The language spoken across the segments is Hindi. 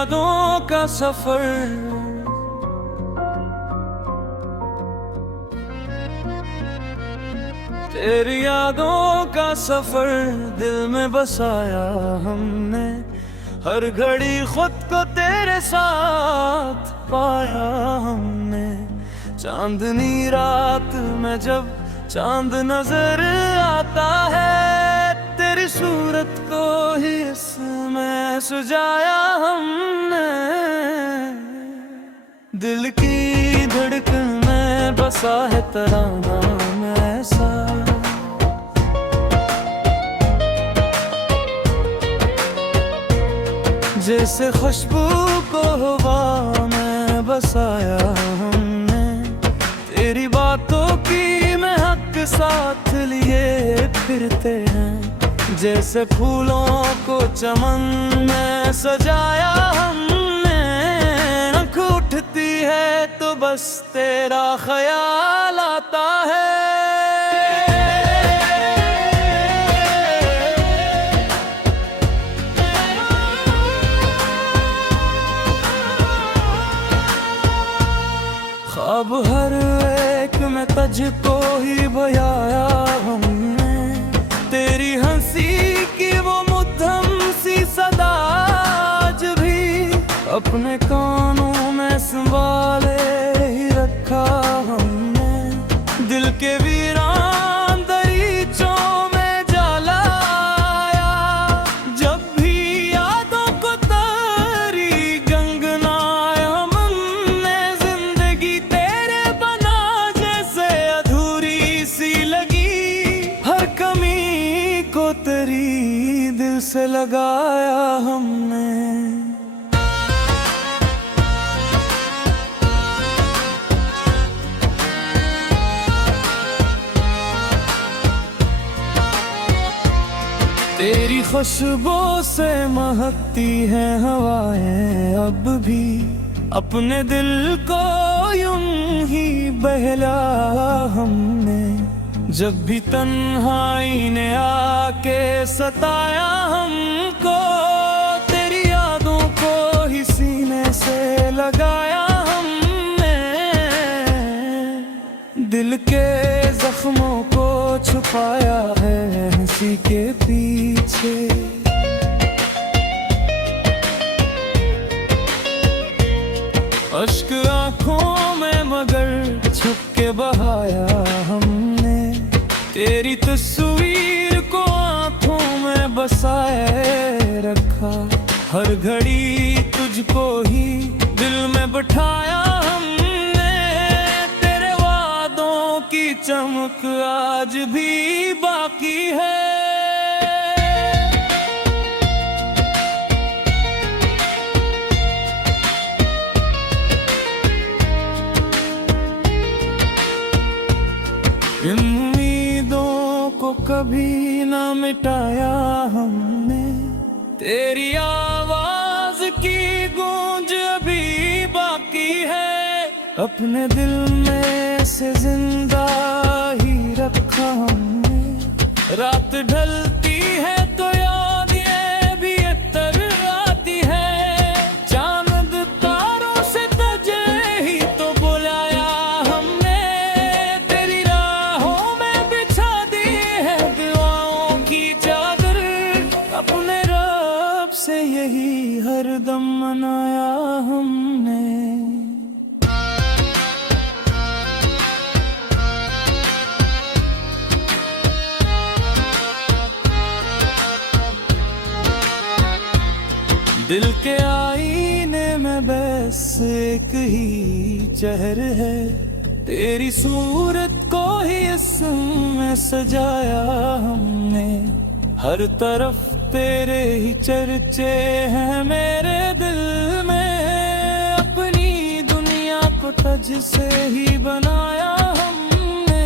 यादों का सफर, तेरी यादों का सफर दिल में बसाया हमने। हर घड़ी खुद को तेरे साथ पाया हमने। चांदनी रात में जब चांद नजर आता है, तेरी सूरत को ही इसमें सजाया हमने। दिल की धड़कन में बसा है तराना ऐसा, जैसे खुशबू को हवा में बसाया हमने। तेरी बातों की महक साथ लिए फिरते हैं, जैसे फूलों को चमन में सजाया हमने। आँख उठती है तो बस तेरा ख्याल आता है। ख्वाब हर एक में तुझको ही बयाया हमने। तेरी हंसी की वो मुद्दम सी सदा आज भी अपने कानों में संभाले ही रखा हमने। दिल के वीरान दरीचों में जलाया, जब भी यादों को तारी गंगनाया हमने। जिंदगी तेरे बना जैसे अधूरी सी लगी, हर कमी को तेरी दिल से लगाया हमने। तेरी खुशबू से महकती है हवाएं अब भी, अपने दिल को यूं ही बहला हमने। जब भी तन्हाई ने आके सताया हमको, तेरी यादों को ही सीने से लगाया हमने। दिल के जख्मों को छुपाया है हंसी के पीछे। अश्क आंखों में मगर छुप के बहाया हमने। तेरी तस्वीर को आंखों में बसाए रखा, हर घड़ी तुझको ही दिल में बिठाया हमने। तेरे वादों की चमक आज भी बाकी है। इन उम्मीदों को कभी ना मिटाया हमने। तेरी आवाज की गूंज अभी बाकी है, अपने दिल में से जिंदा ही रखा हमने। रात ढलती है तो याद ये भी अतर आती है, चांद तारों से तुझे ही तो बुलाया हमने। तेरी राहों में बिछा दी है दुआओं की चादर, अपने रब से यही हरदम मनाया हमने। दिल के आईने में बस एक ही चेहरा है, तेरी सूरत को ही इसमें सजाया हमने। हर तरफ तेरे ही चर्चे हैं मेरे दिल में, अपनी दुनिया को तुझ से ही बनाया हमने।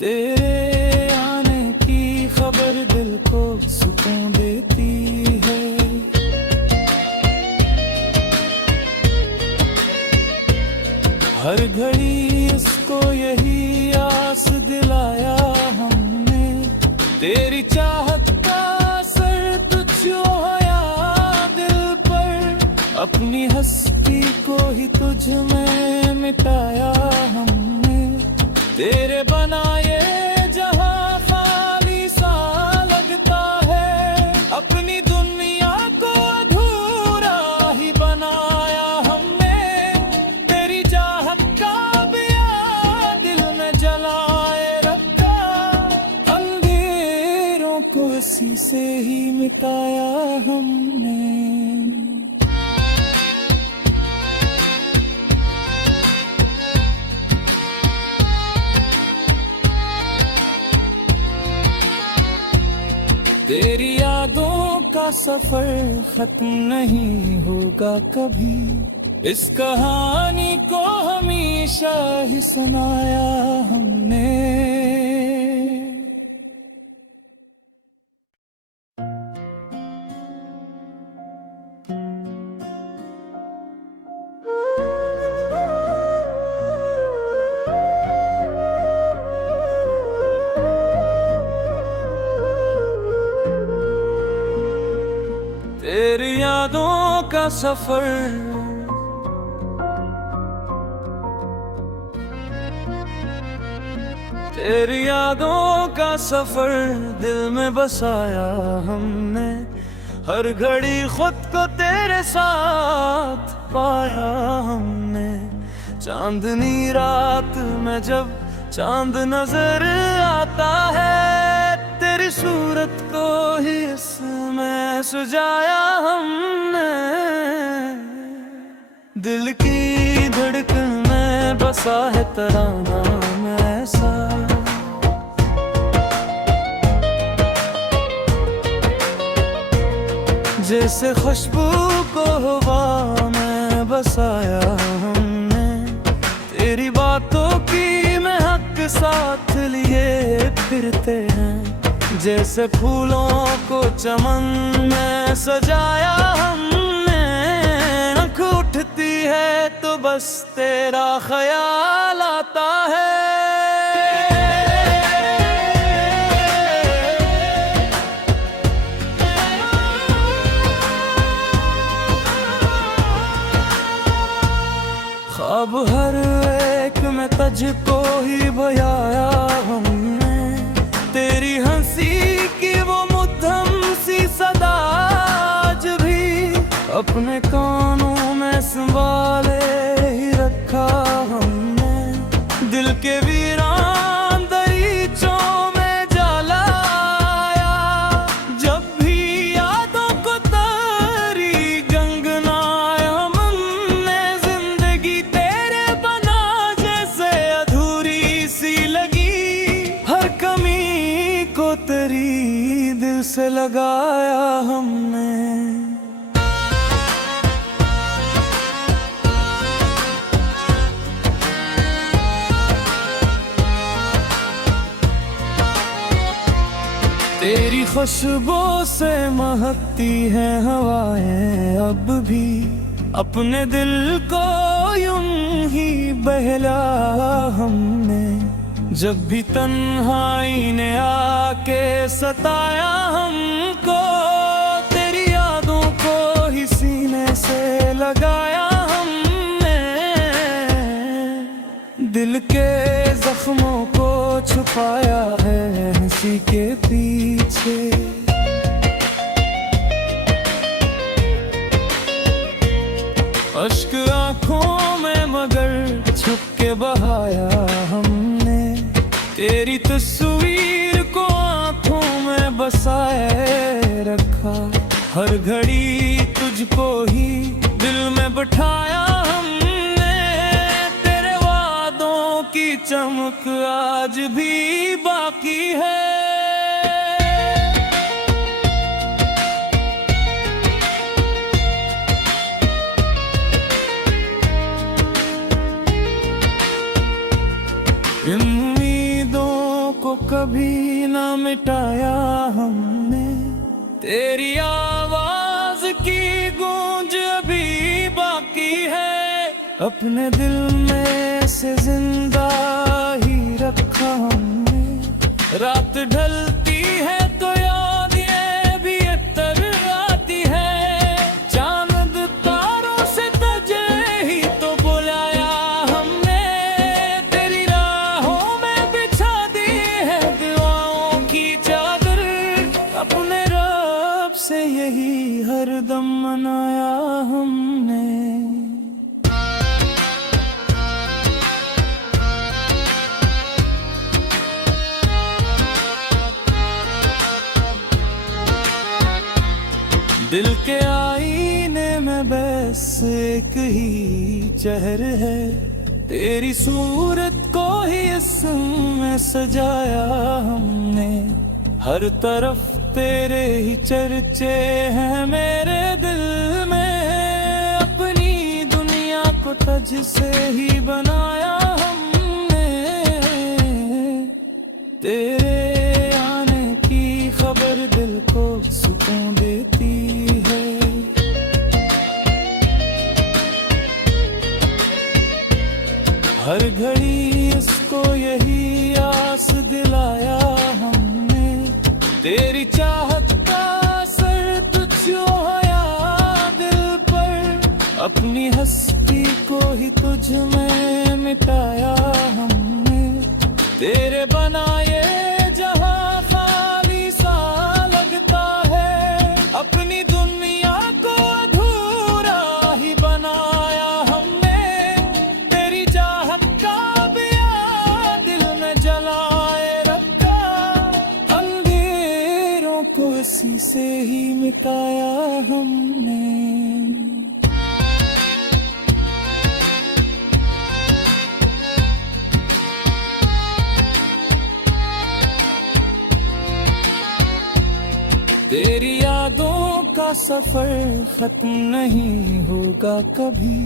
तेरे आने की खबर दिल को सुकून देती है, हर घड़ी इसको यही आस दिलाया हमने। तेरी चाहत का असर तुझको याद अपनी हस्ती को ही तुझ में मिटाया हमने। तेरे बनाए जहां खाली सा लगता है, अपनी दुनिया को अधूरा ही बनाया हमने। तेरी चाहत का बिया दिल में जलाए रखा, अंधेरों को इसी से ही मिटाया हमने। तेरी यादों का सफर खत्म नहीं होगा कभी, इस कहानी को हमेशा ही सुनाया हमने। तेरी यादों का सफर, तेरी यादों का सफर दिल में बसाया हमने। हर घड़ी खुद को तेरे साथ पाया हमने। चांदनी रात में जब चांद नजर आता है, तेरी सूरत को ही इसमें सजाया हमने। दिल की धड़कन में बसा है तराना ऐसा, जैसे खुशबू को हवा में बसाया हमने। तेरी बातों की महक साथ लिए फिरते हैं, जैसे फूलों को चमन में सजाया हमने। आँख उठती है तो बस तेरा ख्याल आता है। ख्वाब हर एक में तुझको ही बयाया हमने। तेरी हंसी की वो मुद्दम सी सदा आज भी अपने कानों में संभाले ही रखा हमने। दिल के वीरान दरीचों में जलाया, जब भी यादों को तारी गंगनाया हमने। जिंदगी तेरे बना जैसे अधूरी सी लगी, हर कमी को तेरी दिल से लगाया हमने। तेरी खुशबू से महकती हैं हवाएं अब भी, अपने दिल को यूं ही बहला हमने। जब भी तन्हाई ने आके सताया हमको, तेरी यादों को ही सीने से लगाया हमने। दिल के जख्मों को छुपाया है हंसी के पीछे। अश्क आंखों में मगर छुप के बहाया हमने। तेरी तस्वीर को आंखों में बसाए रखा, हर घड़ी तुझको ही दिल में बिठाया हमने। तेरे वादों की चमक आज भी बाकी है। इन उम्मीदों को कभी ना मिटाया हमने। तेरी आवाज की गूंज अभी बाकी है, अपने दिल में से जिंदा ही रखा हमने। रात ढलती है तो याद ये भी तर आती है, चांद तारों से से यही हरदम मनाया हमने। दिल के आईने में बस एक ही चेहर है, तेरी सूरत को ही इसमें सजाया हमने। हर तरफ तेरे ही चर्चे हैं मेरे दिल में, अपनी दुनिया को तुझ से ही बनाया हमने। तेरे आने की खबर दिल को सुकून देती है। हर घड़ी इसको यही आस दिलाया हमने, तेरी चाहत का असर तुझो है दिल पर, अपनी हस्ती को ही तुझ में मिटाया हमने। तेरे बनाए जहां खाली सा लगता है, अपनी दुनिया को अधूरा ही बनाया हमने। तेरी चाहत का बिया दिल में जलाए रखा, अंधेरों को इसी से ही मिटाया हमने। तेरी यादों का सफर खत्म नहीं होगा कभी,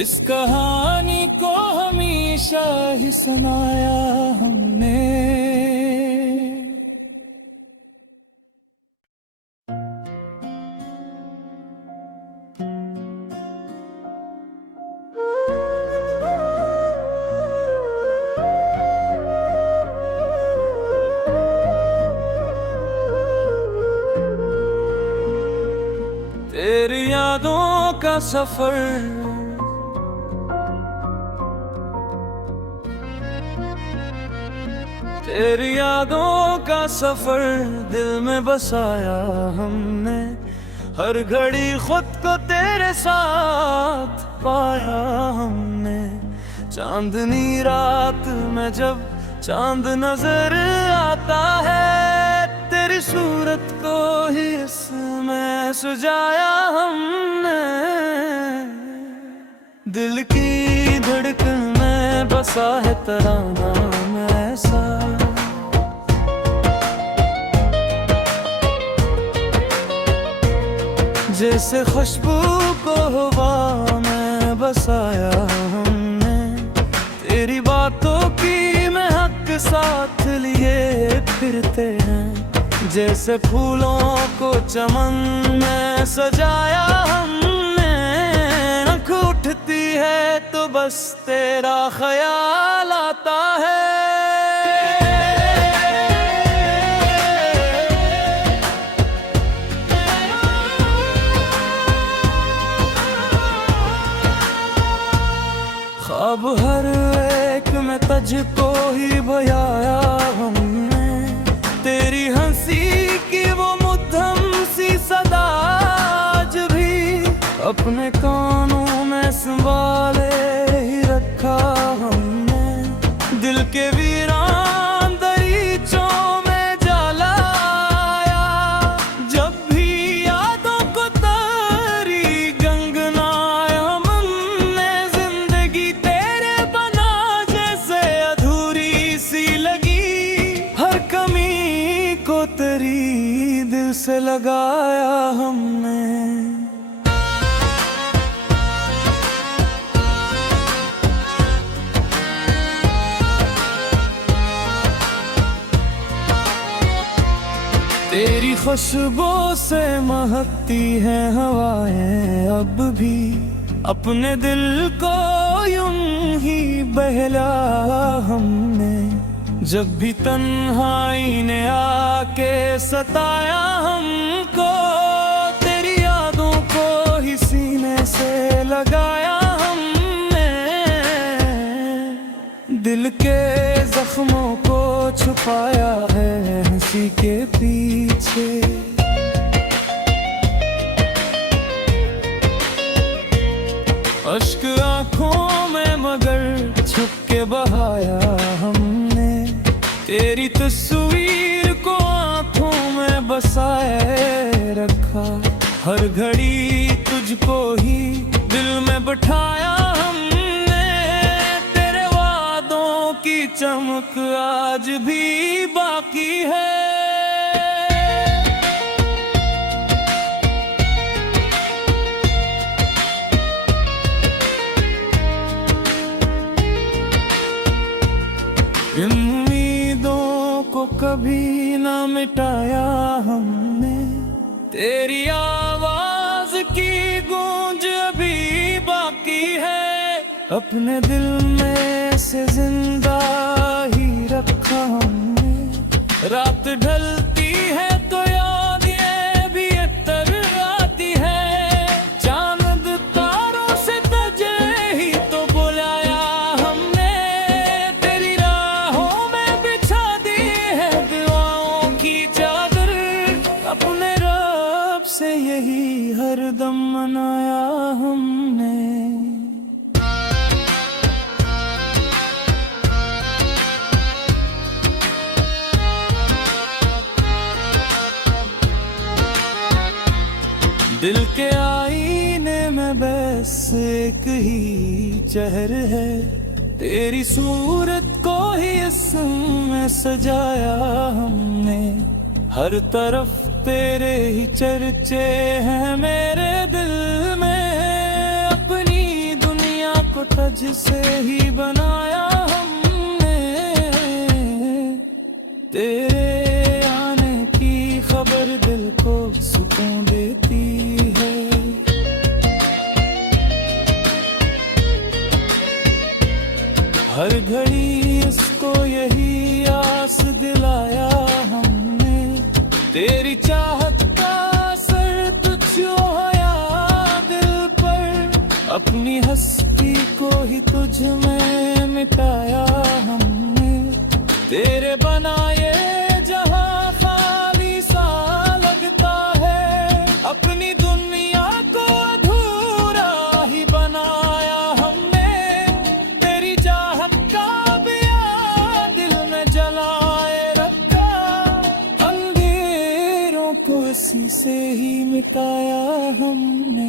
इस कहानी को हमेशा ही सुनाया हमने। तेरी यादों का सफर तेरी यादों का सफर दिल में बसाया हमने। हर घड़ी खुद को तेरे साथ पाया हमने। चांदनी रात में जब चांद नजर आता है, तेरी सूरत को ही इसमें सजाया हमने। दिल की धड़कन में बसा है तराना ऐसा, जैसे खुशबू को हवा में बसाया हमने। तेरी बातों की महक साथ लिए फिरते हैं, जैसे फूलों को चमन में सजाया हमने। आँख उठती है तो बस तेरा ख्याल आता है। ख्वाब हर एक में तुझको ही बयाया हमने। तेरी हंसी की वो मुद्दम सी सदा आज भी अपने कानों में संभाले ही रखा हमने। दिल के वीरान दरीचों में जलाया, जब भी यादों को तारी गंगनाया हमने। जिंदगी तेरे बना जैसे अधूरी सी लगी, हर कमी को तेरी दिल से लगाया हमने। तेरी खुशबू से महकती हैं हवाएं अब भी, अपने दिल को यूं ही बहला हमने। जब भी तन्हाई ने आके सताया हमको, तेरी यादों को ही सीने से लगाया हमने। दिल के जख्मों को छुपाया है हंसी के पीछे। बचाए रखा। हर घड़ी तुझको ही दिल में बिठाया हमने, तेरे वादों की चमक आज भी बाकी है। इन उम्मीदों को कभी ना मिटाया हमने, तेरी आवाज की गूंज अभी बाकी है। अपने दिल में से जिंदा ही रखा हमने, रात ढलती है तो याद ये भी इतर आती है। चांद तारों से तजे ही तो बुलाया हमने, तेरी राहों में बिछा दी है दुआओं की चादर। अपने रब से यही हरदम मनाया हमने। दिल के आईने में बस एक ही चेहर है, तेरी सूरत को ही इसमें सजाया हमने। हर तरफ तेरे ही चर्चे हैं मेरे दिल में, अपनी दुनिया को तुझ से ही बनाया हमने। तेरे आने की खबर दिल को सुकून देती है। हर घड़ी इसको यही आस दिलाया हमने, तेरी चाहत का असर तुझो होया दिल पर। अपनी हस्ती को ही तुझ में मिटाया हमने, तेरे बनाए जहां खाली सा लगता है। अपनी दुनिया को अधूरा ही बनाया हमने, तेरी चाहत का बिया दिल में जलाए रखा। अंधेरों को इसी से ही मिटाया हमने।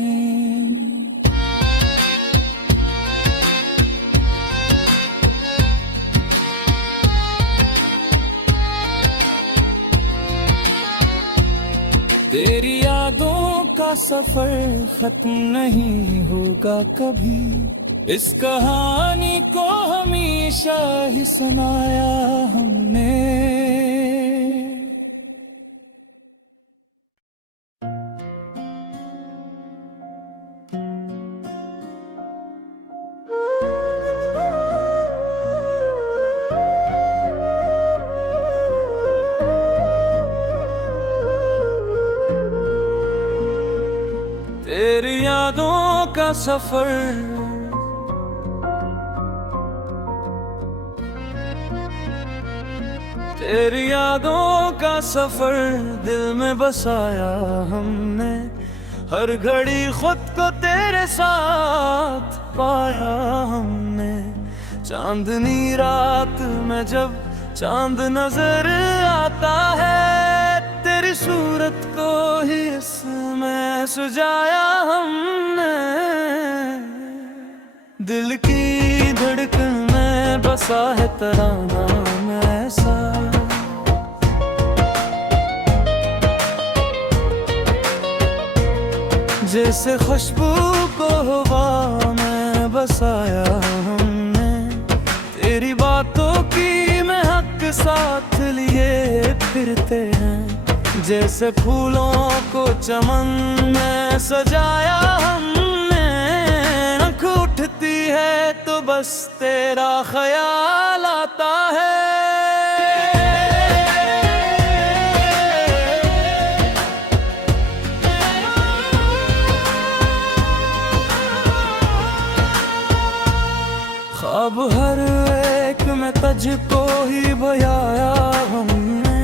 तेरी यादों का सफर खत्म नहीं होगा कभी, इस कहानी को हमेशा ही सुनाया हमने। तेरी यादों का सफर तेरी यादों का सफर दिल में बसाया हमने। हर घड़ी खुद को तेरे साथ पाया हमने। चांदनी रात में जब चांद नजर आता है, तेरी सूरत को ही इसमें सजाया हमने। दिल की धड़कन में बसा है तराना ऐसा, जैसे खुशबू को हवा में बसाया हमने। तेरी बातों की महक साथ लिए फिरते हैं, जैसे फूलों को चमन में सजाया हमने। आँख उठती है तो बस तेरा ख्याल आता है। ख्वाब हर एक में तुझको ही बयाया हमने।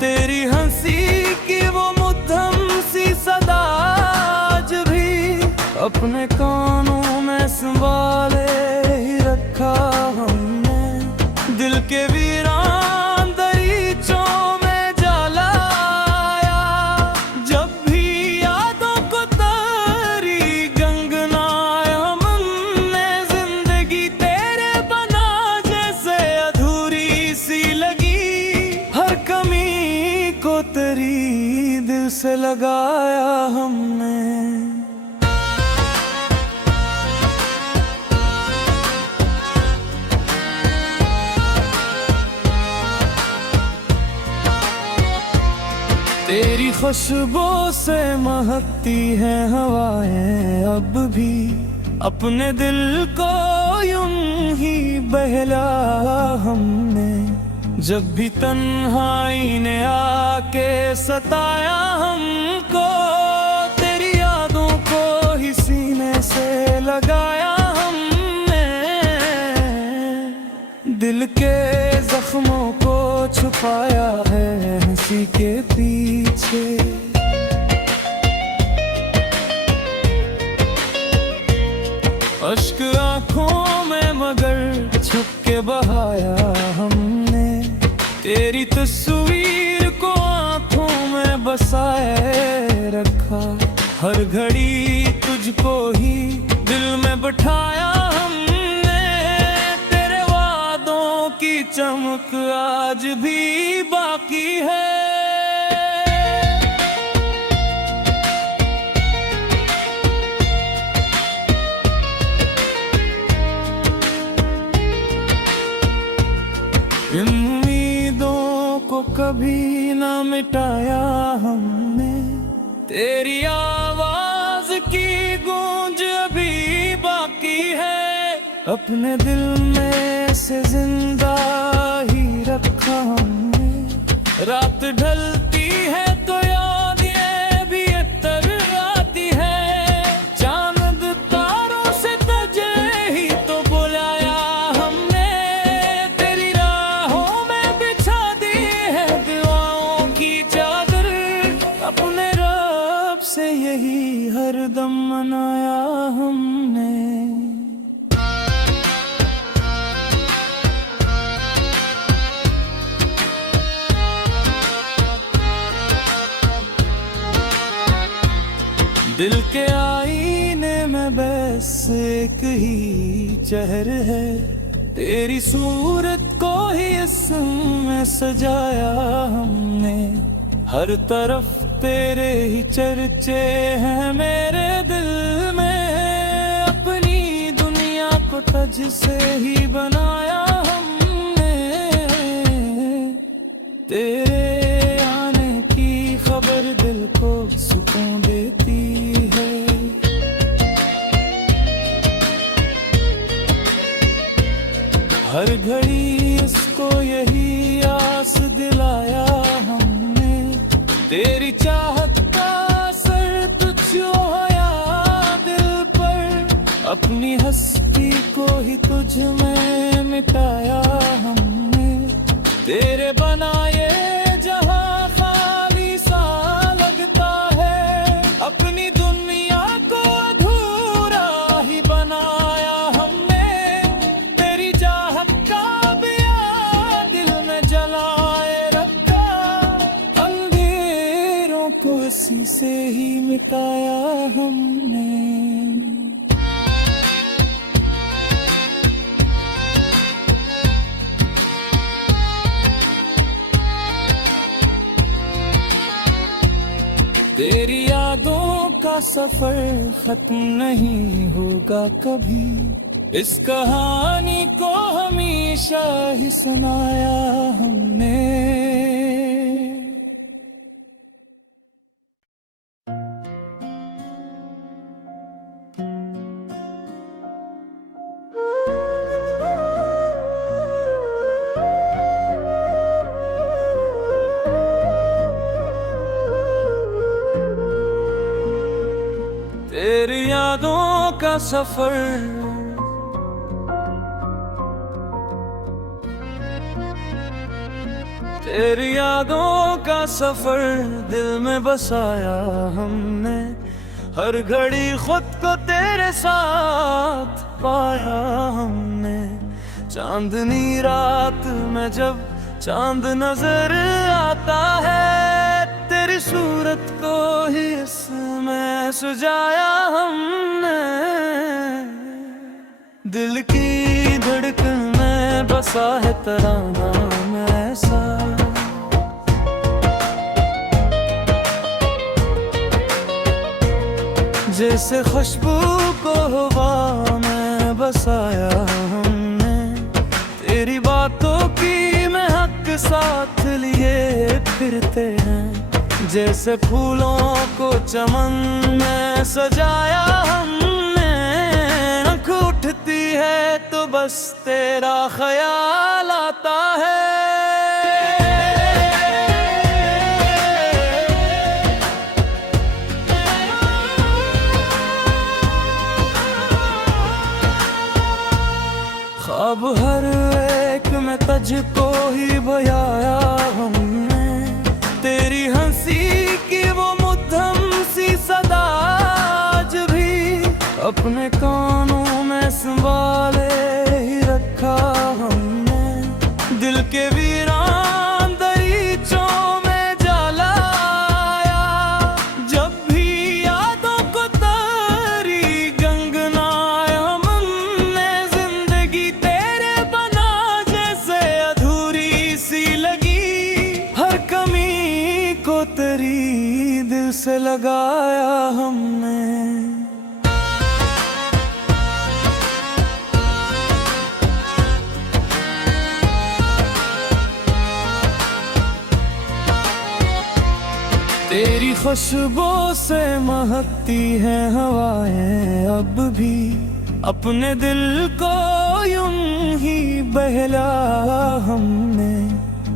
तेरी हंसी की वो मुद्दम सी सदा आज भी अपने कानों में संभाले ही रखा हमने। दिल के वीरान दरीचों में जलाया से लगाया हमने। तेरी खुशबू से महकती है हवाएं अब भी, अपने दिल को यूं ही बहलाया हमने। जब भी तन्हाई ने आके सताया हमको, तेरी यादों को ही सीने से लगाया हमने। दिल के जख्मों को छुपाया है हंसी के पीछे। अश्क आंखों में मगर छुप के बहाया हमने। तेरी तस्वीर को आंखों में बसाए रखा, हर घड़ी तुझको ही दिल में बिठाया हमने। तेरे वादों की चमक आज भी बाकी है। इन उम्मीदों को कभी ना मिटाया हमने। तेरी आवाज की गूंज अभी बाकी है, अपने दिल में से जिंदा ही रखा हमने। रात ढलती है तो याद ये भी तर आती है, चांद तारों से तजे ही तो बुलाया हमने। तेरी राहों में बिछा दी है दुआओं की चादर, अपने रब से यही हरदम मनाया हमने। दिल के आईने में बस एक ही चेहरा है, तेरी सूरत को ही इसमें सजाया हमने। हर तरफ तेरे ही चर्चे हैं मेरे दिल में, अपनी दुनिया को तुझ से ही बनाया हमने। तेरे आने की खबर दिल को सुकून देती है। हर घड़ी इसको यही आस दिलाया हमने। तेरी चाहत का असर तुझको होया दिल पर, अपनी हस्ती को ही तुझ में मिटाया हमने। तेरे बनाए जहां खाली सा लगता है, अपनी दुनिया को अधूरा ही बनाया हमने। तेरी चाहत का बिया दिल में जलाए रखा, अंधेरों को इसी से ही मिटाया हमने। तेरी यादों का सफर खत्म नहीं होगा कभी, इस कहानी को हमेशा ही सुनाया हमने। तेरी यादों का सफर तेरी यादों का सफर दिल में बसाया हमने। हर घड़ी खुद को तेरे साथ पाया हमने। चांदनी रात में जब चांद नजर आता है, तेरी सूरत को ही इसमें सजाया हमने। दिल की धड़कन में बसा है तराना ऐसा, जैसे खुशबू को हवा में बसाया हमने, तेरी बातों की महक साथ लिए फिरते हैं। जैसे फूलों को चमन में सजाया हमने, आँख उठती है तो बस तेरा ख्याल आता है। ख्वाब हर एक में तुझको ही बयाया हमने, तेरी हंसी की वो मुद्दम सी सदा आज भी अपने कानों में संभाले ही रखा हमने। दिल के वीरान दरीचों में जलाया, जब भी यादों को तारी गंगनाया हमने। जिंदगी तेरे बना जैसे अधूरी सी लगी, हर कमी को तेरी दिल से लगाया हमने। तेरी खुशबू से महकती है हवाएं अब भी, अपने दिल को यूं ही बहला हमने।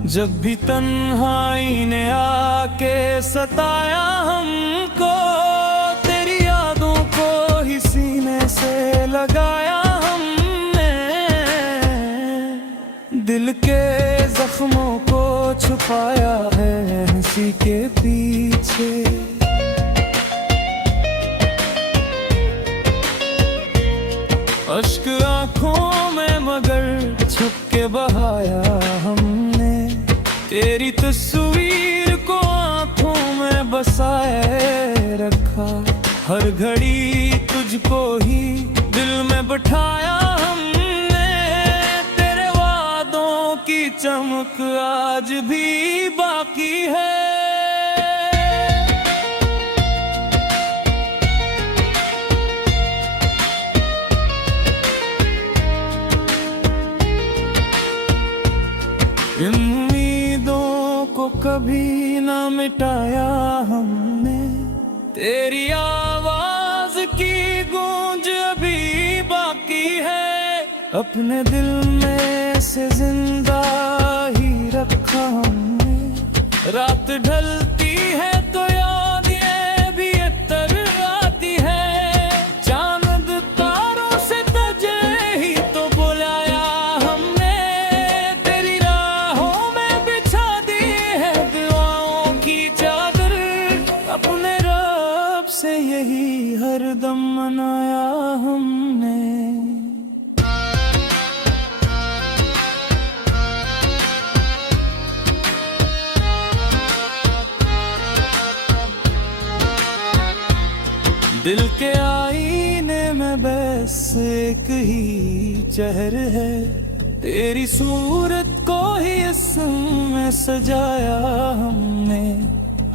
जब भी तन्हाई ने आके सताया हमको, तेरी यादों को ही सीने से लगाया हमने। दिल के जख्मों को छुपाया है हंसी के पीछे, अश्क आंखों में मगर छुप के बहाया हमने। तेरी तस्वीर को आंखों में बसाए रखा, हर घड़ी तुझको ही दिल में बिठाया हमने। तेरे वादों की चमक आज भी बाकी है। इन उम्मीदों को कभी ना मिटाया हमने, तेरी आवाज की गूंज अभी बाकी है। अपने दिल में से जिंदा ही रखा हमने, रात ढलती है तो याद ये भी अतर आती है। चांद तारों से तुझे ही तो बुलाया हमने, तेरी राहों में बिछा दी है दुआओं की चादर। अपने रब से यही हरदम मनाया हमने। दिल के आईने में बस एक ही चेहरा है, तेरी सूरत को ही इसमें सजाया हमने।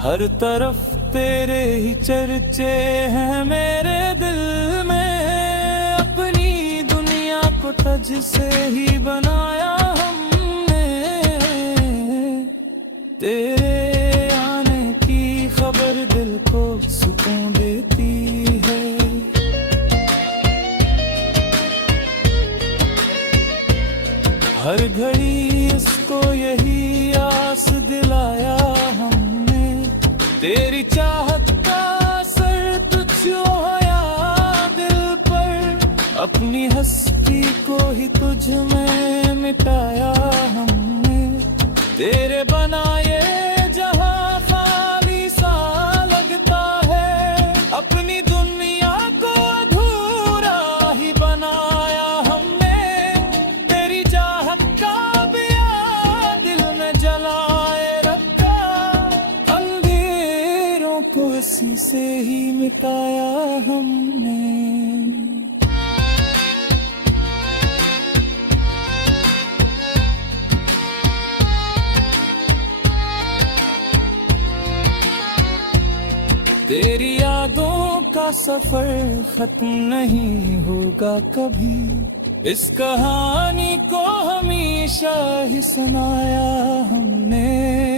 हर तरफ तेरे ही चर्चे हैं मेरे दिल में, अपनी दुनिया को तुझ से ही बनाया हमने। तेरे आने की खबर दिल को सुकून देती है, हर घड़ी इसको यही आस दिलाया हमने। तेरी चाहत का असर तुझको है दिल पर, अपनी हस्ती को ही तुझ में मिटाया हमने। तेरे बनाए जहां खाली सा लगता है, अपनी दुनिया को अधूरा ही बनाया हमने। तेरी चाहत का बिया दिल में जलाए रखा, अंधेरों को इसी से ही मिटाया हमने। तेरी यादों का सफर खत्म नहीं होगा कभी। इस कहानी को हमेशा ही सुनाया हमने।